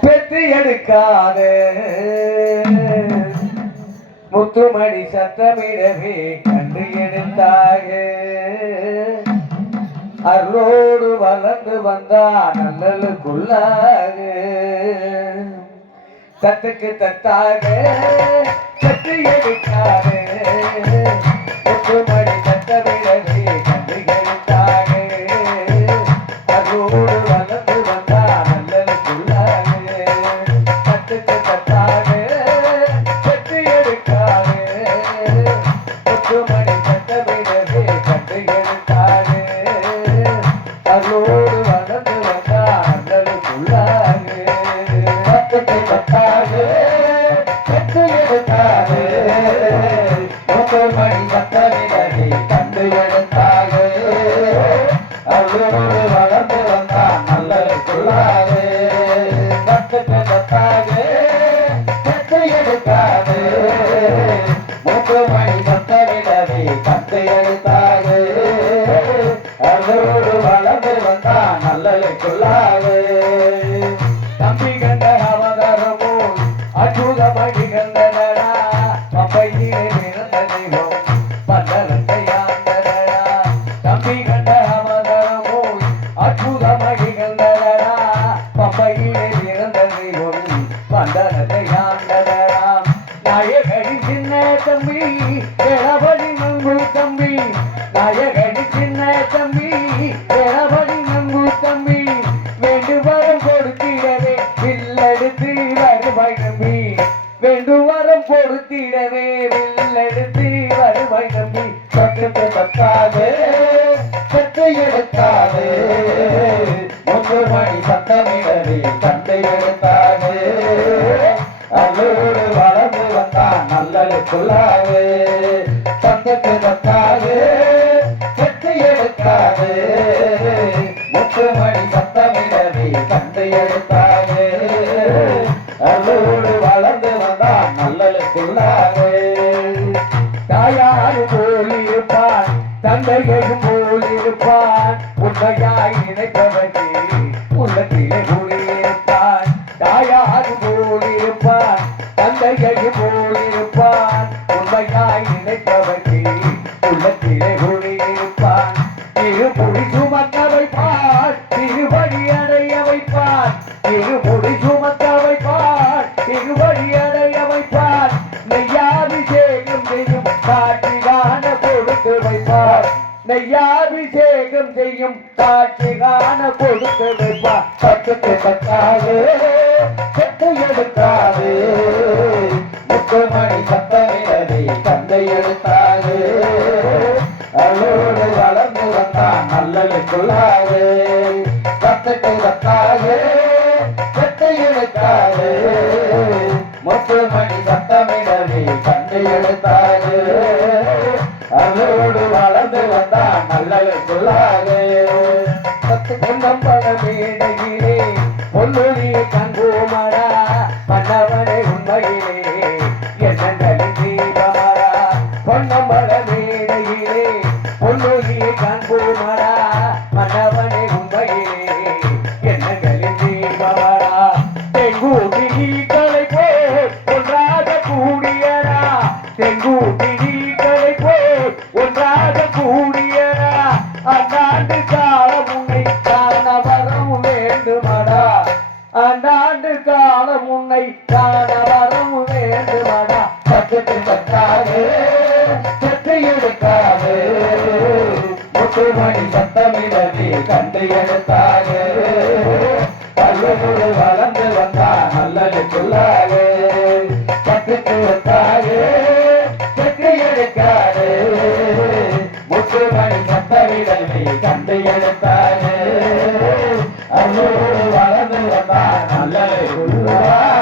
பெற்று எடுக்காத. முத்துமணி சத்தமிடவே கண்டு எடுத்தாக அருளோடு வளர்ந்து வந்தா நல்லலுக்குள்ளாக தத்துக்கு தத்தாக பெற்று எடுக்காத. முத்துமணி சத்தமிடவே நாயகடி சின்ன தம்பி எழபடி நம்பு தம்பி. நாயகடி சின்ன தம்பி எழபடி நம்பு தம்பி. வேண்டுவரம் கொடுத்திடவே வில்லெடுத்து வருவாய் நம்பி வேண்டுவரம் கொடுத்திடவே வில்லெடுத்து வருவாய் நம்பி பக்கத்து பத்தாது பெற்று எடுத்தாது. ஒன்று மணி சத்தமிடவே சட்டை எடுத்தாது. அவளோடு வந்தான் நல்லலுக்குள்ளாது தந்தக்கு தத்தாது பெற்று எடுத்தாது முத்துமணி சத்தமிடவே தந்தை எடுத்தாது அவளோடு வளர்ந்து வந்தான் நல்லலுக்குள்ளாது தாயாரு போல் தந்தையையும் போலிருப்பான் உண்மையாய் நினைப்பவனே உள்ளத்தில் கொடுத்து வைப்பார் நெய்யாபிஷேகம் செய்யும் காட்சி காண கொடுத்து வைப்பார் பக்கத்து பத்தாது செத்து எடுத்தாது முத்துமணி பத்தனை தந்தை எடுத்தாது அவளோடு வளர்ந்து வந்தான் நல்லலுக்குள்ளாது பத்துக்கு பத்தாது செத்து எடுத்தாது முத்துமணி சத்தமிடவே தந்தை எடுத்தார் கம்பள மேடையிலே பொன்னொழியை கண்போமடா மன்னவனை உண்மையிலே எண்ணங்களின் தீபமடா மேடையிலே பொன்னொழியை கண்போமடா உண்மையிலே எண்ணங்களின் தீபமடா. தெங்கூட்டி நீக்களை போல் ஒன்றாக கூடியடா தெங்கூட்டி நீக்களை போல் ஒன்றாக செத்து எடுத்தாது முத்துமணி சத்தமிடவே கண்டு எடுத்தாது பல்லுகள் வளர்ந்து வந்தா நல்லதுக்குள்ளாக பத்துக்கு வந்தாரு செத்து எடுக்காது முத்துமணி சத்தமிடவே கண்டு எடுத்தாரு அவ்வளவு வளர்ந்து வந்தா நல்லதுக்குள்ளாக